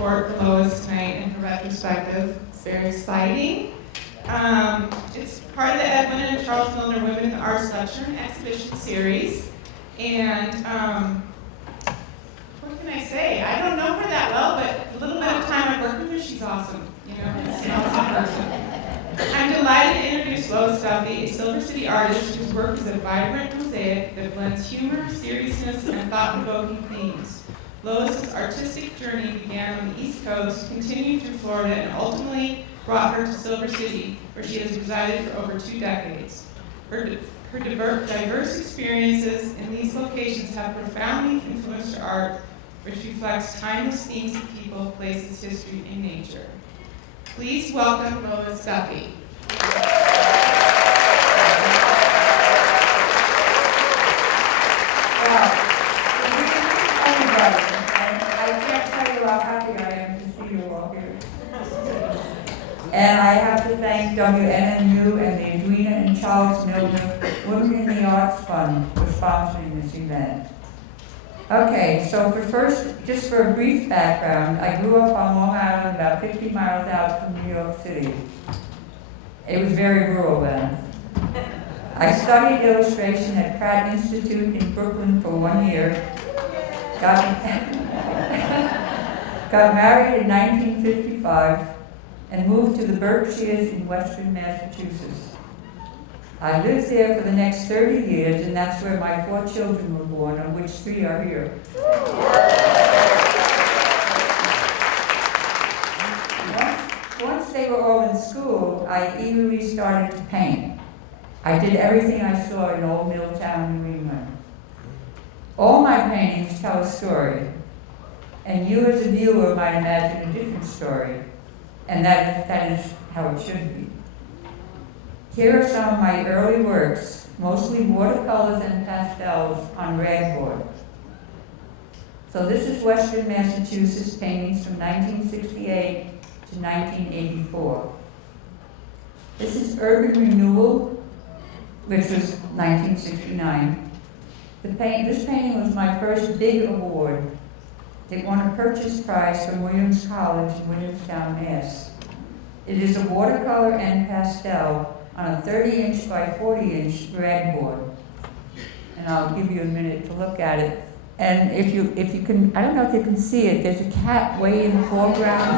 support for Lois tonight and her retrospective. It's very exciting. It's part of the Edwin and Charles Milner Women in the Arts Lecture and Exhibition Series. And what can I say? I don't know her that well, but the little bit of time I've worked with her, she's awesome. You know, she's an awesome person. I'm delighted to introduce Lois Duffy, a Silver City artist whose work is a vibrant mosaic that blends humor, seriousness, and thought-provoking themes. Lois's artistic journey began on the East Coast, continued through Florida, and ultimately brought her to Silver City, where she has resided for over 2 decades. Her diverse experiences in these locations have profoundly influenced her art, which reflects timeless themes of people, places, history, and nature. Please welcome Lois Duffy. And I have to thank WNNU and the Edwina and Charles Milner Women in the Arts Fund for sponsoring this event. Okay, so just for a brief background, I grew up on Long Island, about 50 miles out from New York City. It was very rural then. I studied illustration at Pratt Institute in Brooklyn for 1 year. Got married in 1955 and moved to the Berkshires in western Massachusetts. I lived there for the next 30 years, and that's where my 4 children were born, of which 3 are here. Once they were all in school, I eagerly started to paint. I did everything I saw in Old Milltown, New England. All my paintings tell a story, and you as a viewer might imagine a different story, and that is how it should be. Here are some of my early works, mostly watercolors and pastels on ragboard. So this is Western Massachusetts paintings from 1968 to 1984. This is Urban Renewal, which was 1969. This painting was my first big award. It won a purchase prize from Williams College in Williamstown, Mass. It is a watercolor and pastel on a 30-inch by 40-inch ragboard. And I'll give you a minute to look at it. And if you can, I don't know if you can see it, there's a cat way in the foreground.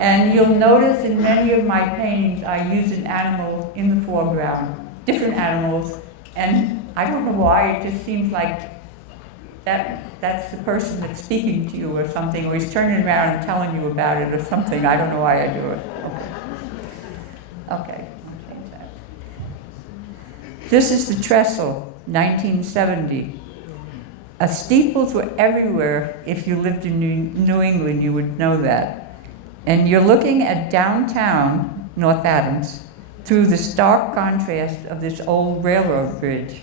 And you'll notice in many of my paintings, I use an animal in the foreground, different animals. And I don't know why, it just seems like that's the person that's speaking to you or something, or he's turning around and telling you about it or something. I don't know why I do it. Okay. This is the trestle, 1970. Steeples were everywhere. If you lived in New England, you would know that. And you're looking at downtown North Adams through the stark contrast of this old railroad bridge.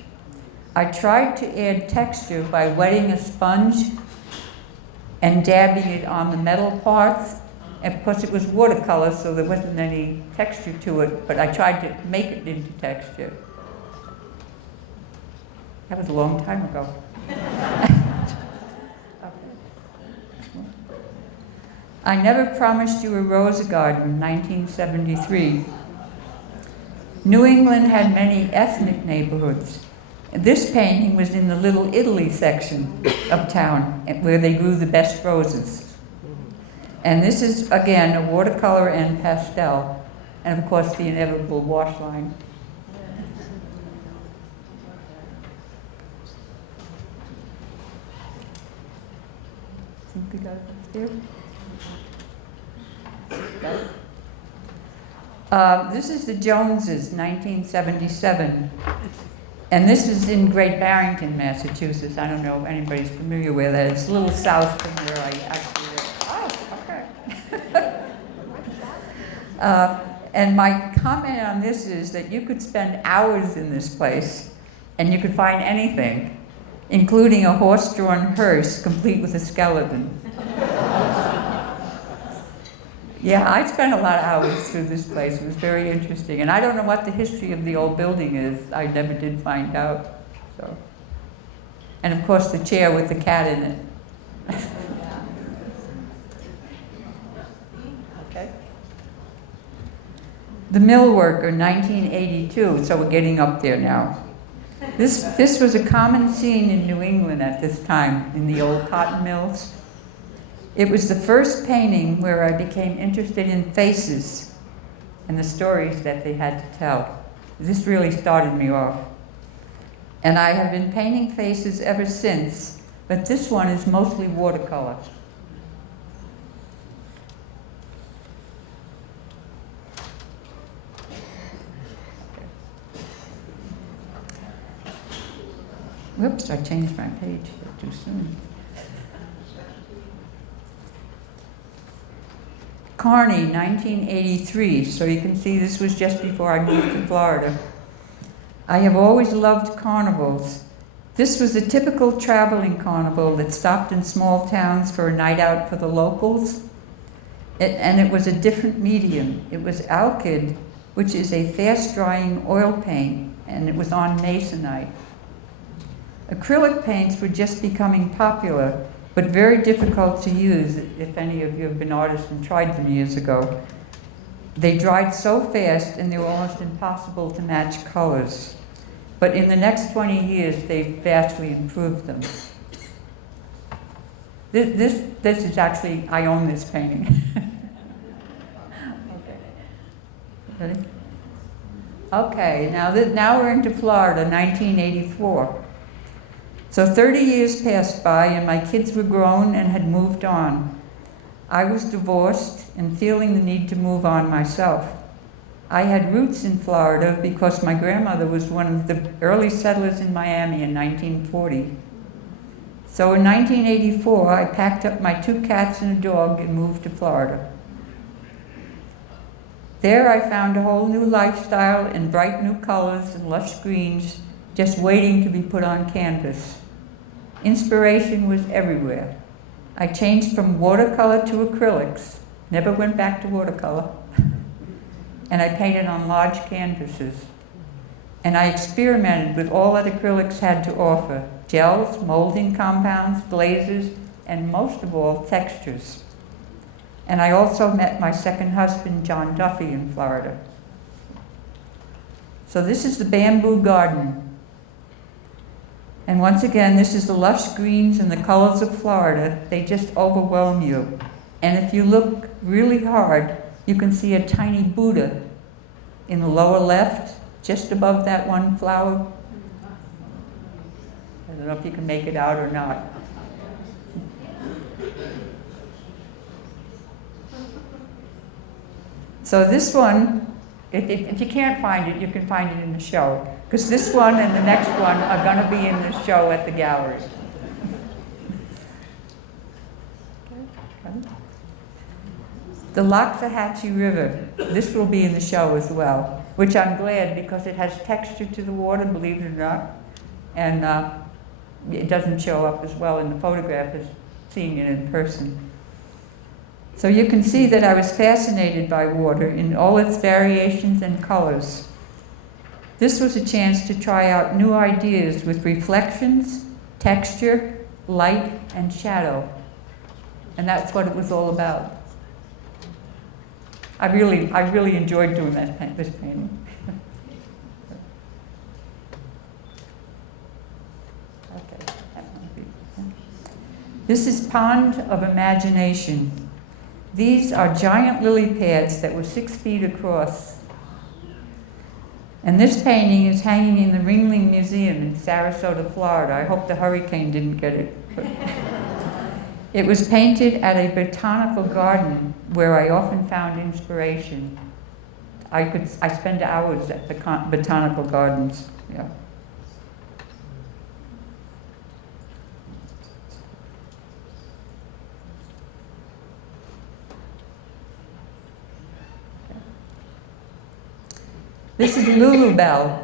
I tried to add texture by wetting a sponge and dabbing it on the metal parts. And of course it was watercolor, so there wasn't any texture to it, but I tried to make it into texture. That was a long time ago. I Never Promised You a Rose Garden, 1973. New England had many ethnic neighborhoods. This painting was in the Little Italy section of town, where they grew the best roses. And this is, again, a watercolor and pastel, and of course the inevitable wash line. I think we got it there. This is the Joneses, 1977. And this is in Great Barrington, Massachusetts. I don't know if anybody's familiar with it. It's a little south from where I actually live. Oh, okay. And my comment on this is that you could spend hours in this place and you could find anything, including a horse-drawn hearse complete with a skeleton. Yeah, I spent a lot of hours through this place. It was very interesting. And I don't know what the history of the old building is. I never did find out. So. And of course the chair with the cat in it. The Mill Worker, 1982, so we're getting up there now. This was a common scene in New England at this time, in the old cotton mills. It was the first painting where I became interested in faces and the stories that they had to tell. This really started me off. And I have been painting faces ever since, but this one is mostly watercolor. Whoops, I changed my page too soon. Kearney, 1983, so you can see this was just before I moved to Florida. I have always loved carnivals. This was a typical traveling carnival that stopped in small towns for a night out for the locals. And it was a different medium. It was alkyd, which is a fast-drying oil paint, and it was on masonite. Acrylic paints were just becoming popular, but very difficult to use, if any of you have been artists and tried them years ago. They dried so fast and they were almost impossible to match colors. But in the next 20 years, they've vastly improved them. This is actually, I own this painting. Okay. Ready? Okay, now we're into Florida, 1984. So 30 years passed by and my kids were grown and had moved on. I was divorced and feeling the need to move on myself. I had roots in Florida because my grandmother was one of the early settlers in Miami in 1940. So in 1984, I packed up my 2 cats and a dog and moved to Florida. There I found a whole new lifestyle in bright new colors and lush greens, just waiting to be put on canvas. Inspiration was everywhere. I changed from watercolor to acrylics, never went back to watercolor, and I painted on large canvases. And I experimented with all that acrylics had to offer: gels, molding compounds, glazes, and most of all, textures. And I also met my second husband, John Duffy, in Florida. So this is the bamboo garden. And once again, this is the lush greens and the colors of Florida. They just overwhelm you. And if you look really hard, you can see a tiny Buddha in the lower left, just above that one flower. I don't know if you can make it out or not. So this one, if you can't find it, you can find it in the show. Because this one and the next one are going to be in the show at the gallery. The Loxahatchee River, this will be in the show as well, which I'm glad because it has texture to the water, believe it or not, and it doesn't show up as well in the photograph as seeing it in person. So you can see that I was fascinated by water in all its variations and colors. This was a chance to try out new ideas with reflections, texture, light, and shadow. And that's what it was all about. I really enjoyed doing this painting. Okay. This is Pond of Imagination. These are giant lily pads that were 6 feet across. And this painting is hanging in the Ringling Museum in Sarasota, Florida. I hope the hurricane didn't get it. It was painted at a botanical garden where I often found inspiration. I spend hours at the botanical gardens. Yeah. This is Lulubelle.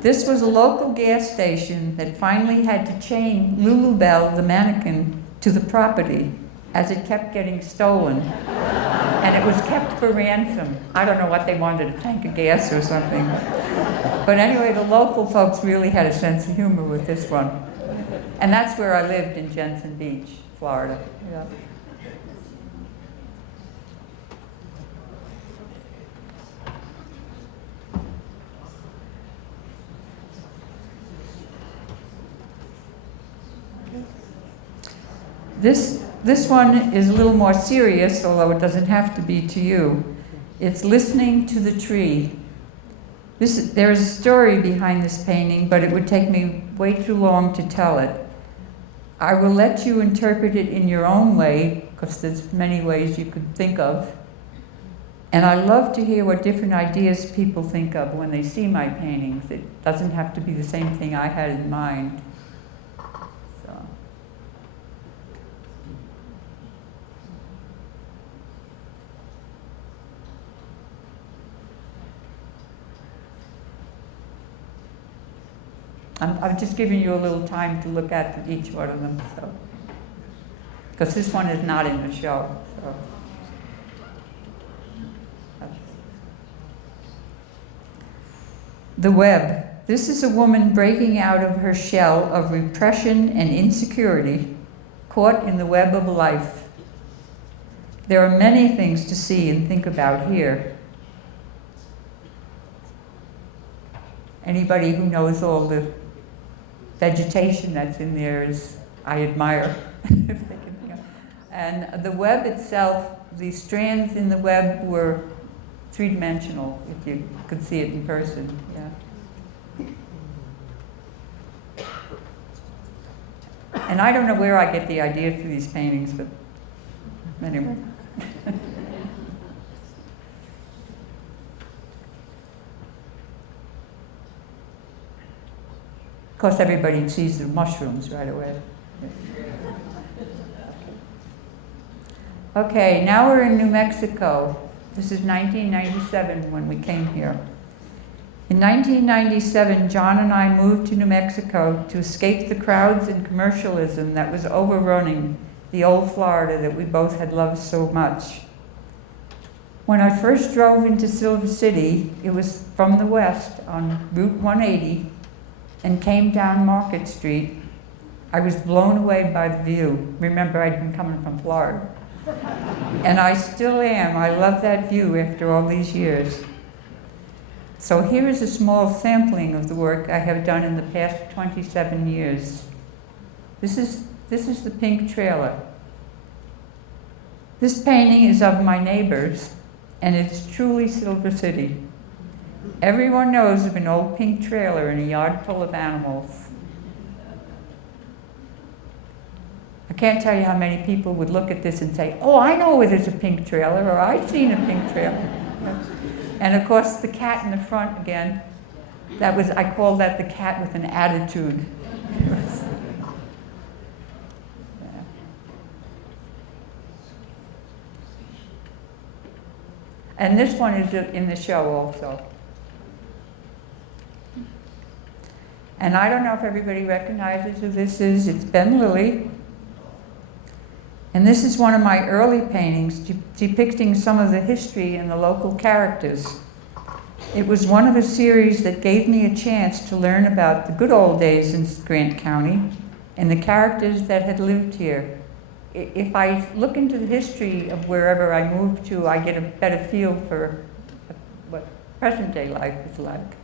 This was a local gas station that finally had to chain Lulubelle, the mannequin, to the property as it kept getting stolen. And it was kept for ransom. I don't know what they wanted, a tank of gas or something. But anyway, the local folks really had a sense of humor with this one. And that's where I lived, in Jensen Beach, Florida. Yeah. This one is a little more serious, although it doesn't have to be to you. It's listening to the tree. There is a story behind this painting, but it would take me way too long to tell it. I will let you interpret it in your own way, because there's many ways you could think of. And I love to hear what different ideas people think of when they see my paintings. It doesn't have to be the same thing I had in mind. So. I'm just giving you a little time to look at each one of them, so. Because this one is not in the show. So. The web. This is a woman breaking out of her shell of repression and insecurity, caught in the web of life. There are many things to see and think about here. Anybody who knows all the vegetation that's in there is, I admire. If they can think of. And the web itself, the strands in the web were three-dimensional, if you could see it in person. Yeah. And I don't know where I get the idea for these paintings, but anyway. Of course, everybody sees the mushrooms right away. Okay, now we're in New Mexico. This is 1997 when we came here. In 1997, John and I moved to New Mexico to escape the crowds and commercialism that was overrunning the old Florida that we both had loved so much. When I first drove into Silver City, it was from the west on Route 180 and came down Market Street. I was blown away by the view. Remember, I'd been coming from Florida. And I still am. I love that view after all these years. So here is a small sampling of the work I have done in the past 27 years. This is the pink trailer. This painting is of my neighbors, and it's truly Silver City. Everyone knows of an old pink trailer in a yard full of animals. I can't tell you how many people would look at this and say, oh, I know where there's a pink trailer, or I've seen a pink trailer. And of course, the cat in the front again, I call that the cat with an attitude. And this one is in the show also. And I don't know if everybody recognizes who this is. It's Ben Lilly. And this is one of my early paintings depicting some of the history and the local characters. It was one of a series that gave me a chance to learn about the good old days in Grant County and the characters that had lived here. If I look into the history of wherever I moved to, I get a better feel for what present-day life is like.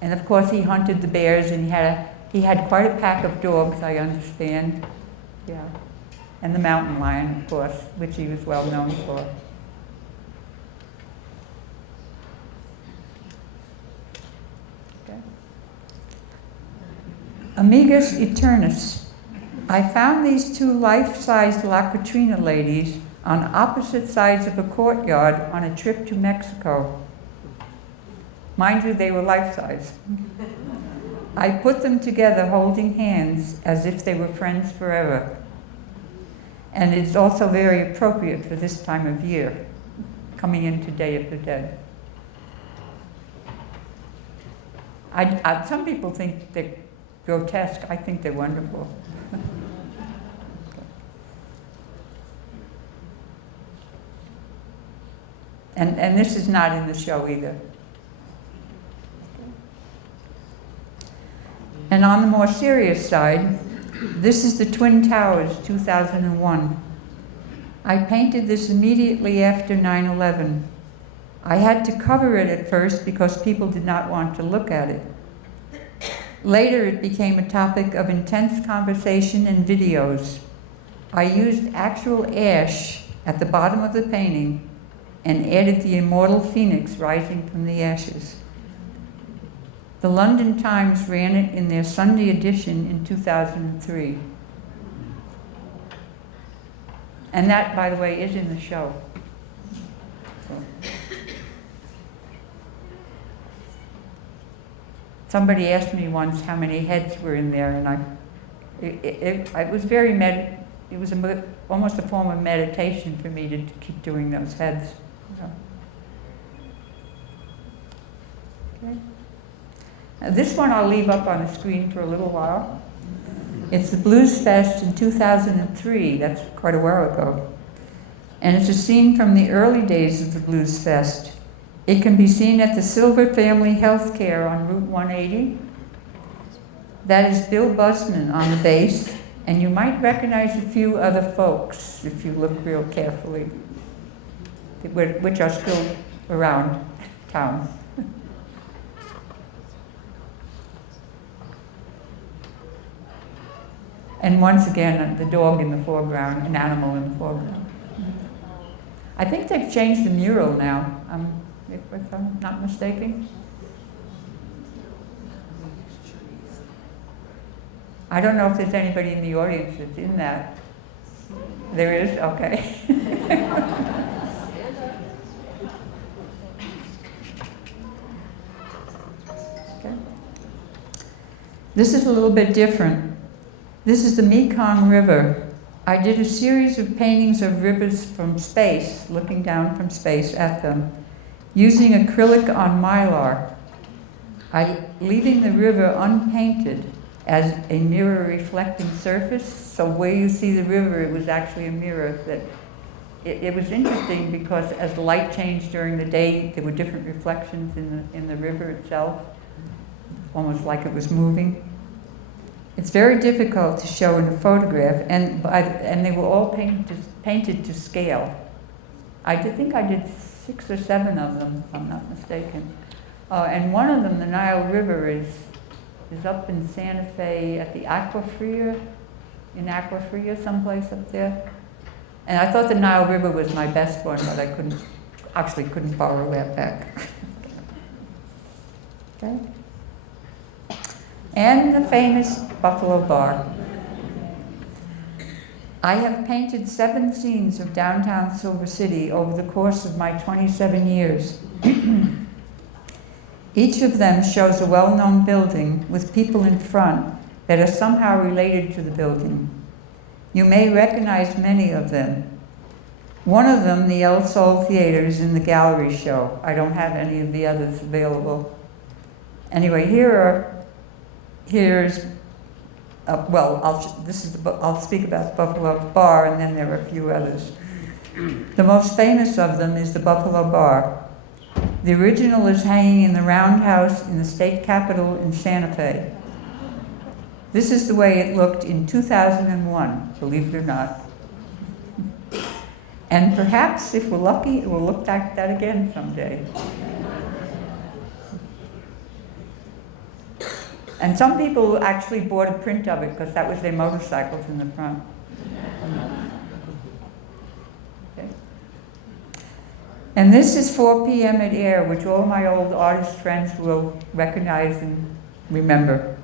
And of course, he hunted the bears, and he had quite a pack of dogs, I understand. Yeah. And the mountain lion, of course, which he was well known for. Okay. Amigas Eternis. I found these two life-sized La Katrina ladies on opposite sides of a courtyard on a trip to Mexico. Mind you, they were life-size. I put them together holding hands as if they were friends forever. And it's also very appropriate for this time of year, coming into Day of the Dead. Some people think they're grotesque. I think they're wonderful. And this is not in the show either. And on the more serious side, this is the Twin Towers, 2001. I painted this immediately after 9/11. I had to cover it at first because people did not want to look at it. Later, it became a topic of intense conversation and videos. I used actual ash at the bottom of the painting and added the immortal phoenix rising from the ashes. The London Times ran it in their Sunday edition in 2003. And that, by the way, is in the show. So. Somebody asked me once how many heads were in there, and it was very it was almost a form of meditation for me to keep doing those heads. So. Okay. Now this one I'll leave up on the screen for a little while. It's the Blues Fest in 2003, that's quite a while ago. And it's a scene from the early days of the Blues Fest. It can be seen at the Silver Family Healthcare on Route 180. That is Bill Busman on the bass, and you might recognize a few other folks if you look real carefully, which are still around town. And once again, the dog in the foreground, an animal in the foreground. I think they've changed the mural now, if I'm not mistaken. I don't know if there's anybody in the audience that's in that. There is? Okay. Okay. This is a little bit different. This is the Mekong River. I did a series of paintings of rivers from space, looking down from space at them, using acrylic on mylar, leaving the river unpainted as a mirror reflecting surface. So where you see the river, it was actually a mirror. It was interesting because as the light changed during the day, there were different reflections in the river itself, almost like it was moving. It's very difficult to show in a photograph, and they were all painted to scale. I think I did 6 or 7 of them, if I'm not mistaken. And one of them, the Nile River, is up in Santa Fe at the Aquafria, someplace up there. And I thought the Nile River was my best one, but I couldn't borrow that back. Okay. And the famous Buffalo Bar. I have painted 7 scenes of downtown Silver City over the course of my 27 years. Each of them shows a well-known building with people in front that are somehow related to the building. You may recognize many of them. One of them, the El Sol Theater, is in the gallery show. I don't have any of the others available. Anyway, I'll speak about Buffalo Bar, and then there are a few others. The most famous of them is the Buffalo Bar. The original is hanging in the Roundhouse in the state capitol in Santa Fe. This is the way it looked in 2001, believe it or not. And perhaps, if we're lucky, it will look like that again someday. And some people actually bought a print of it because that was their motorcycles in the front. Okay. And this is 4 p.m. at Air, which all my old artist friends will recognize and remember.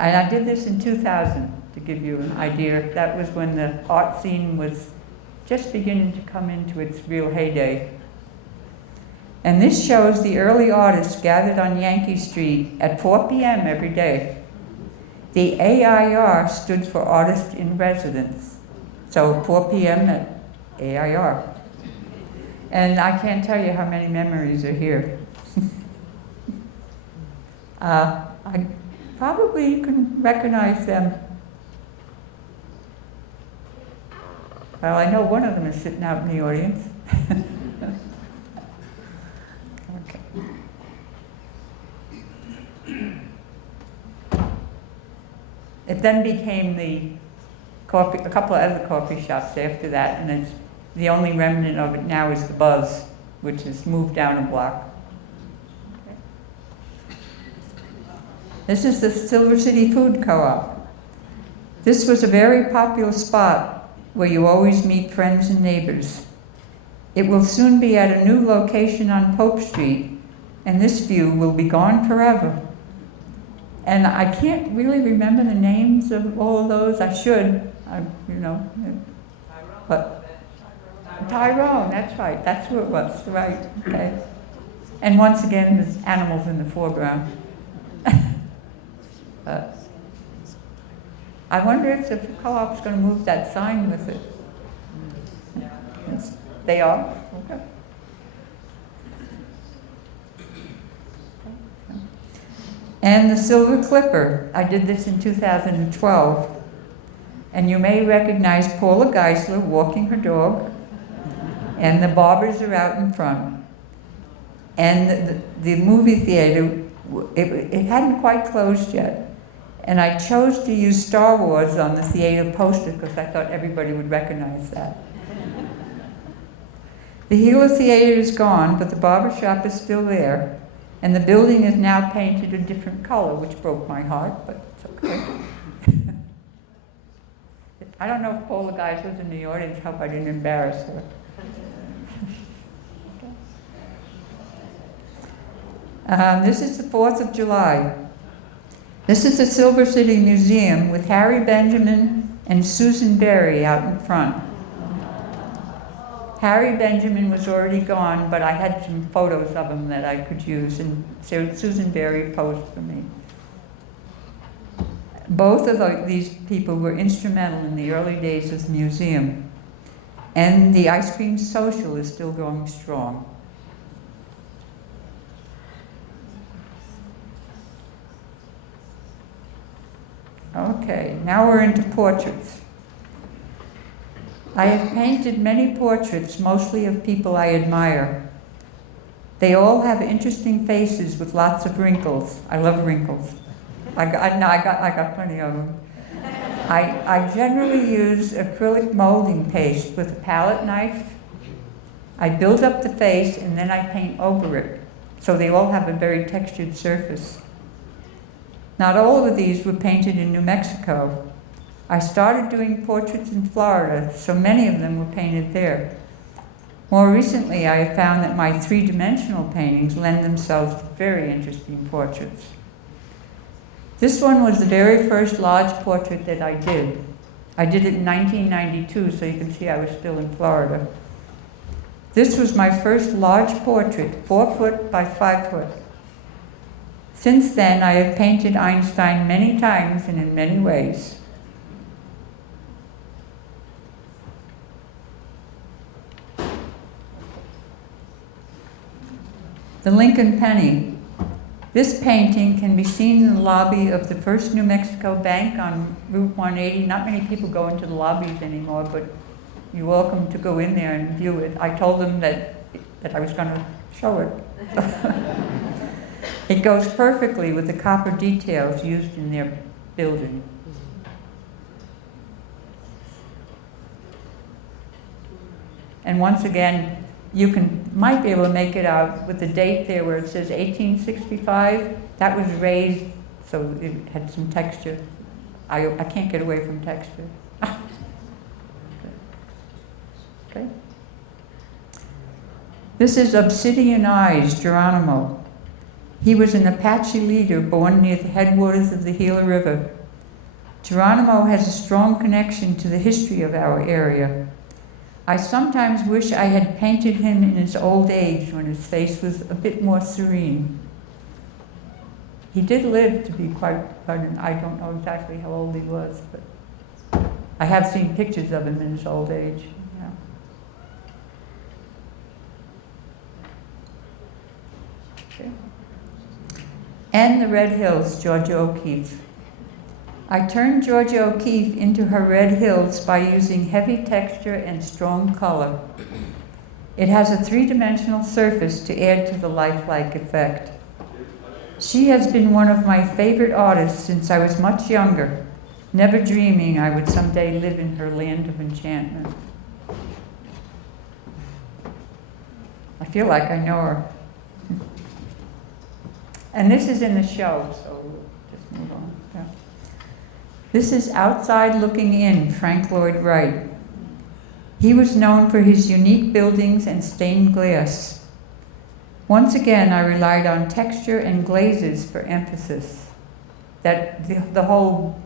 And I did this in 2000, to give you an idea. That was when the art scene was just beginning to come into its real heyday. And this shows the early artists gathered on Yankee Street at 4 p.m. every day. The AIR stood for Artist in Residence. So 4 p.m. at AIR. And I can't tell you how many memories are here. Probably you can recognize them. Well, I know one of them is sitting out in the audience. Okay. It then became a couple of other coffee shops after that, and it's the only remnant of it now is the Buzz, which has moved down a block. This is the Silver City Food Co-op. This was a very popular spot where you always meet friends and neighbors. It will soon be at a new location on Pope Street, and this view will be gone forever. And I can't really remember the names of all of those. I should, you know. But Tyrone, that's right. That's who it was, right? Okay. And once again, there's animals in the foreground. I wonder if the co-op's going to move that sign with it. Yes, they are? Okay. And the Silver Clipper. I did this in 2012. And you may recognize Paula Geisler walking her dog. And the barbers are out in front. And the movie theater, it hadn't quite closed yet. And I chose to use Star Wars on the theater poster because I thought everybody would recognize that. The Healer Theater is gone, but the barber shop is still there. And the building is now painted a different color, which broke my heart, but it's okay. I don't know if Paula Geis was in the audience. Hope I didn't embarrass her. This is the 4th of July. This is the Silver City Museum with Harry Benjamin and Susan Berry out in front. Harry Benjamin was already gone, but I had some photos of him that I could use, and so Susan Berry posed for me. Both of these people were instrumental in the early days of the museum, and the ice cream social is still going strong. Okay, now we're into portraits. I have painted many portraits, mostly of people I admire. They all have interesting faces with lots of wrinkles. I love wrinkles. I got plenty of them. I generally use acrylic molding paste with a palette knife. I build up the face and then I paint over it, so they all have a very textured surface. Not all of these were painted in New Mexico. I started doing portraits in Florida, so many of them were painted there. More recently, I have found that my three-dimensional paintings lend themselves to very interesting portraits. This one was the very first large portrait that I did. I did it in 1992, so you can see I was still in Florida. This was my first large portrait, 4 foot by 5 foot. Since then, I have painted Einstein many times and in many ways. The Lincoln Penny. This painting can be seen in the lobby of the First New Mexico Bank on Route 180. Not many people go into the lobbies anymore, but you're welcome to go in there and view it. I told them that I was going to show it. It goes perfectly with the copper details used in their building. And once again, you might be able to make it out with the date there where it says 1865. That was raised, so it had some texture. I can't get away from texture. Okay. This is Obsidian Eyes, Geronimo. He was an Apache leader born near the headwaters of the Gila River. Geronimo has a strong connection to the history of our area. I sometimes wish I had painted him in his old age when his face was a bit more serene. He did live to be quite, I don't know exactly how old he was, but I have seen pictures of him in his old age. Yeah. Okay. And the Red Hills, Georgia O'Keeffe. I turned Georgia O'Keeffe into her Red Hills by using heavy texture and strong color. It has a three-dimensional surface to add to the lifelike effect. She has been one of my favorite artists since I was much younger, never dreaming I would someday live in her land of enchantment. I feel like I know her. And this is in the show, so just move on. Yeah. This is Outside Looking In, Frank Lloyd Wright. He was known for his unique buildings and stained glass. Once again, I relied on texture and glazes for emphasis. That the whole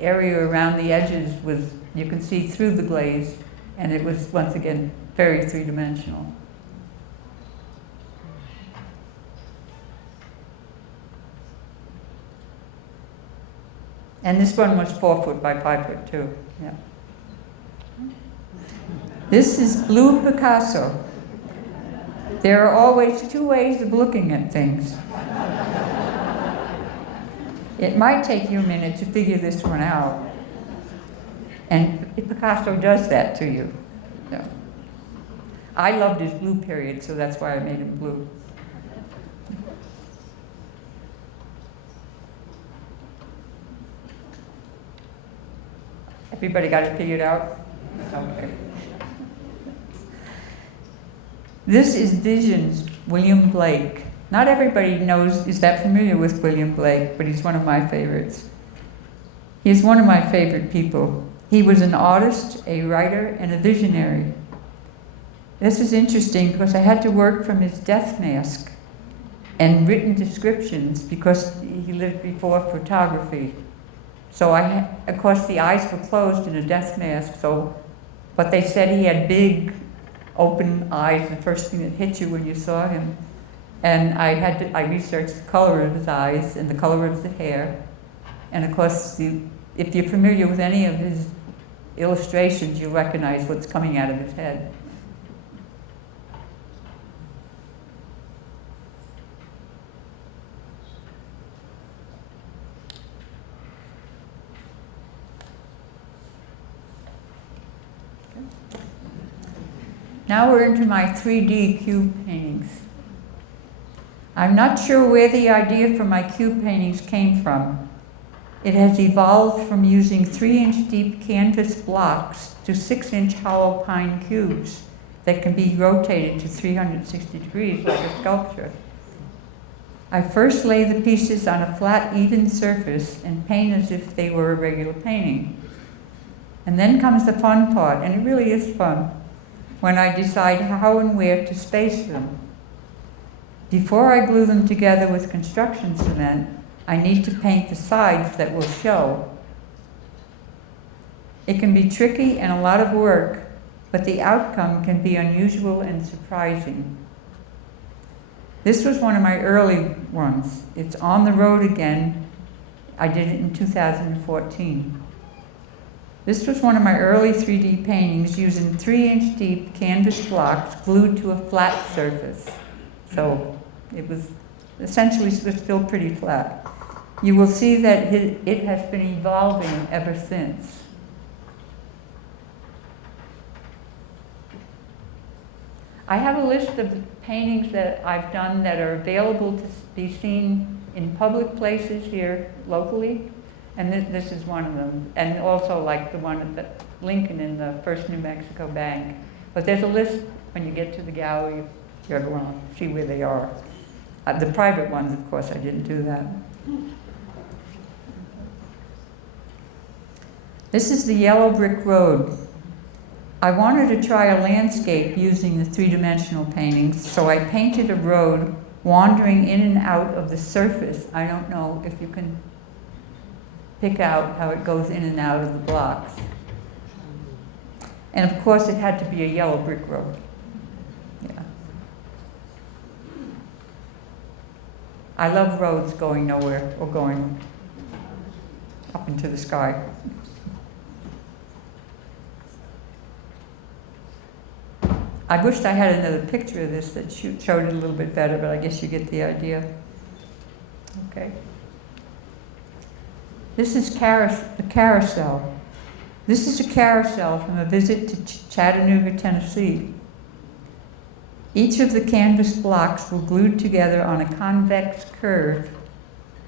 area around the edges was, you can see through the glaze, and it was, once again, very three-dimensional. And this one was 4 foot by 5 foot too. Yeah. This is Blue Picasso. There are always two ways of looking at things. It might take you a minute to figure this one out. And Picasso does that to you. So. I loved his blue period, so that's why I made him blue. Everybody got it figured out? Okay. This is Visions, William Blake. Not everybody is that familiar with William Blake, but he's one of my favorites. He's one of my favorite people. He was an artist, a writer, and a visionary. This is interesting because I had to work from his death mask and written descriptions because he lived before photography. So of course, the eyes were closed in a death mask, but they said he had big, open eyes, the first thing that hit you when you saw him. And I researched the color of his eyes and the color of the hair. And of course, if you're familiar with any of his illustrations, you'll recognize what's coming out of his head. Now we're into my 3D cube paintings. I'm not sure where the idea for my cube paintings came from. It has evolved from using 3-inch deep canvas blocks to 6-inch hollow pine cubes that can be rotated to 360 degrees like a sculpture. I first lay the pieces on a flat, even surface and paint as if they were a regular painting. And then comes the fun part, and it really is fun, when I decide how and where to space them. Before I glue them together with construction cement, I need to paint the sides that will show. It can be tricky and a lot of work, but the outcome can be unusual and surprising. This was one of my early ones. It's on the road again. I did it in 2014. This was one of my early 3D paintings using 3-inch deep canvas blocks glued to a flat surface. So it was essentially still pretty flat. You will see that it has been evolving ever since. I have a list of the paintings that I've done that are available to be seen in public places here locally. And this is one of them. And also like the one at the Lincoln in the First New Mexico Bank. But there's a list when you get to the gallery if you ever want to see where they are. The private ones, of course, I didn't do that. This is the Yellow Brick Road. I wanted to try a landscape using the three-dimensional paintings, so I painted a road wandering in and out of the surface. I don't know if you can pick out how it goes in and out of the blocks. And of course, it had to be a yellow brick road. Yeah. I love roads going nowhere or going up into the sky. I wished I had another picture of this that showed it a little bit better, but I guess you get the idea. Okay. This is the carousel. This is a carousel from a visit to Chattanooga, Tennessee. Each of the canvas blocks were glued together on a convex curve,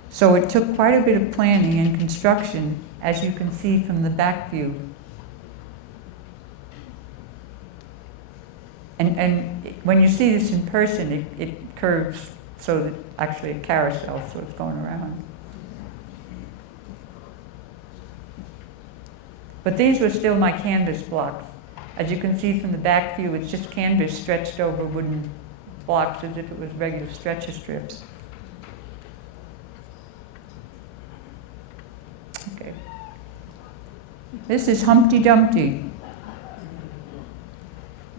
so it took quite a bit of planning and construction, as you can see from the back view. And when you see this in person, it curves so that actually a carousel, so it's going around. But these were still my canvas blocks. As you can see from the back view, it's just canvas stretched over wooden blocks as if it was regular stretcher strips. Okay. This is Humpty Dumpty.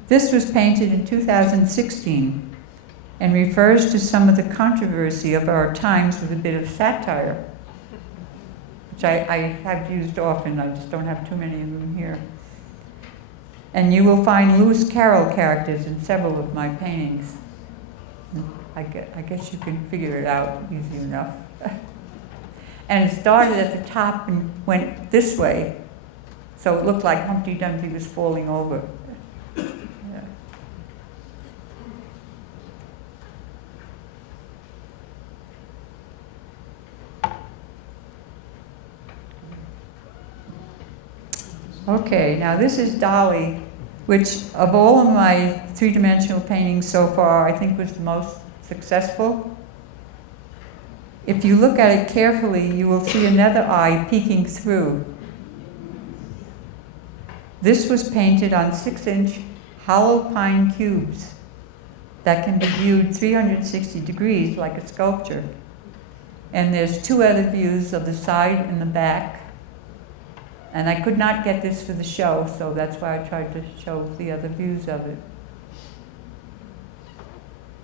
This was painted in 2016 and refers to some of the controversy of our times with a bit of satire, which I have used often. I just don't have too many of them here. And you will find Lewis Carroll characters in several of my paintings. I guess you can figure it out easy enough. And it started at the top and went this way, so it looked like Humpty Dumpty was falling over. Yeah. Okay, now this is Dolly, which of all of my three-dimensional paintings so far, I think was the most successful. If you look at it carefully, you will see another eye peeking through. This was painted on 6-inch hollow pine cubes that can be viewed 360 degrees like a sculpture. And there's two other views of the side and the back. And I could not get this for the show, so that's why I tried to show the other views of it.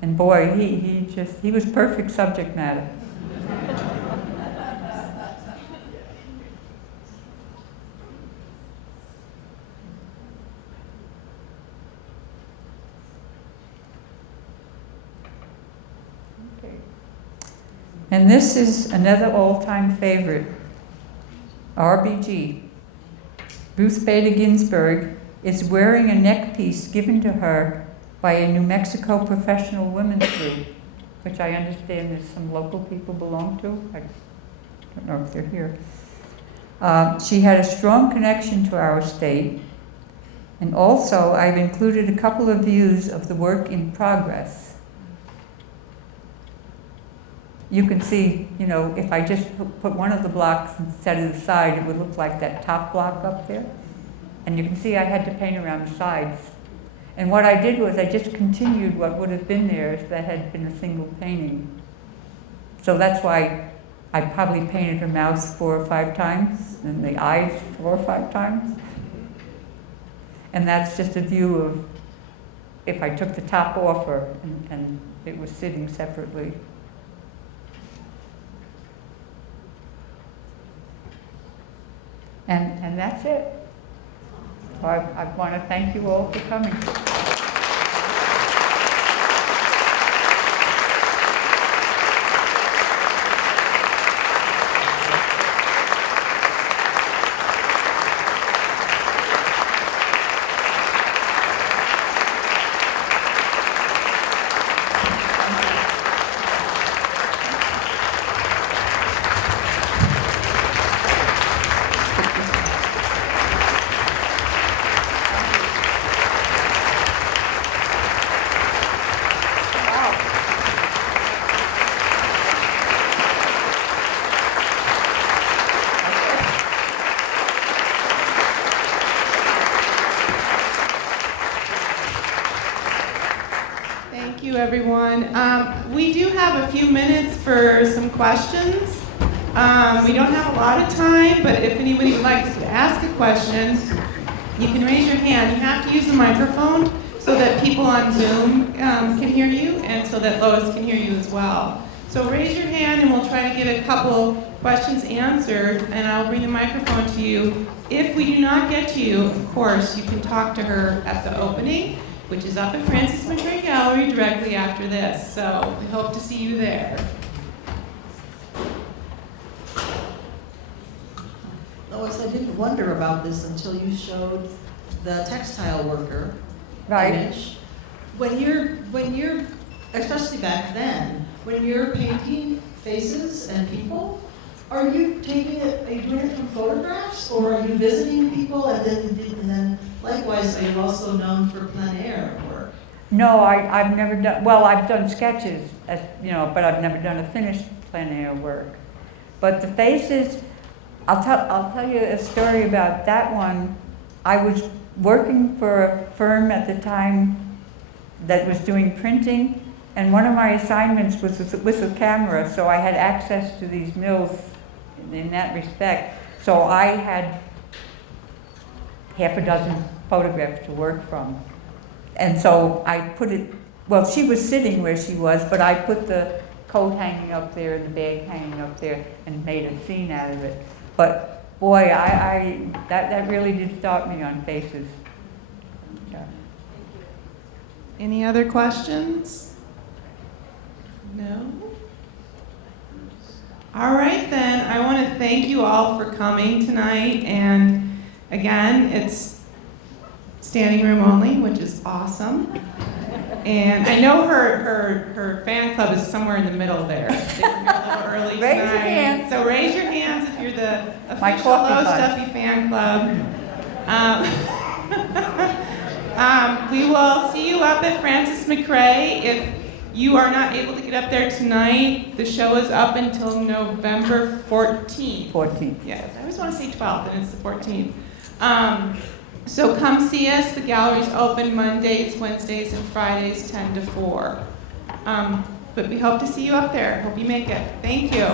And boy, he was perfect subject matter. Okay. And this is another all-time favorite, RBG. Ruth Bader Ginsburg is wearing a neck piece given to her by a New Mexico professional women's group, which I understand there's some local people belong to. I don't know if they're here. She had a strong connection to our state, and also I've included a couple of views of the work in progress. You can see, you know, if I just put one of the blocks and set it aside, it would look like that top block up there. And you can see I had to paint around the sides. And what I did was I just continued what would have been there if that had been a single painting. So that's why I probably painted her mouth 4 or 5 times, and the eyes 4 or 5 times. And that's just a view of if I took the top off her and it was sitting separately. And that's it. So I want to thank you all for coming. Everyone. We do have a few minutes for some questions. We don't have a lot of time, but if anybody would like to ask a question, you can raise your hand. You have to use the microphone so that people on Zoom can hear you and so that Lois can hear you as well. So raise your hand and we'll try to get a couple questions answered, and I'll bring the microphone to you. If we do not get to you, of course, you can talk to her at the opening, which is up at Francis McRae Gallery directly after this. So we hope to see you there. Lois, I didn't wonder about this until you showed the textile worker image. When you're, especially back then, when you're painting faces and people, are you doing it from photographs, or are you visiting people and then likewise, are you also known for plein air work? No, I've never done, well, I've done sketches, as you know, but I've never done a finished plein air work. But the faces, I'll tell you a story about that one. I was working for a firm at the time that was doing printing, and one of my assignments was with a camera, so I had access to these mills in that respect. So I had half a dozen photographs to work from. And so I put it, well, she was sitting where she was, but I put the coat hanging up there and the bag hanging up there and made a scene out of it. But boy, that really did stop me on faces. Yeah. Any other questions? No? All right then, I want to thank you all for coming tonight, and again, it's standing room only, which is awesome. And I know her fan club is somewhere in the middle there. They were here a little early Raise your tonight. hand. So raise your hands if you're the My official coffee Lois pot. Duffy fan club. We will see you up at Francis McRae. If you are not able to get up there tonight, the show is up until November 14th. 14th. Yes, I always want to say 12th, and it's the 14th. So come see us. The gallery's open Mondays, Wednesdays, and Fridays, 10 to 4. But we hope to see you up there. Hope you make it. Thank you.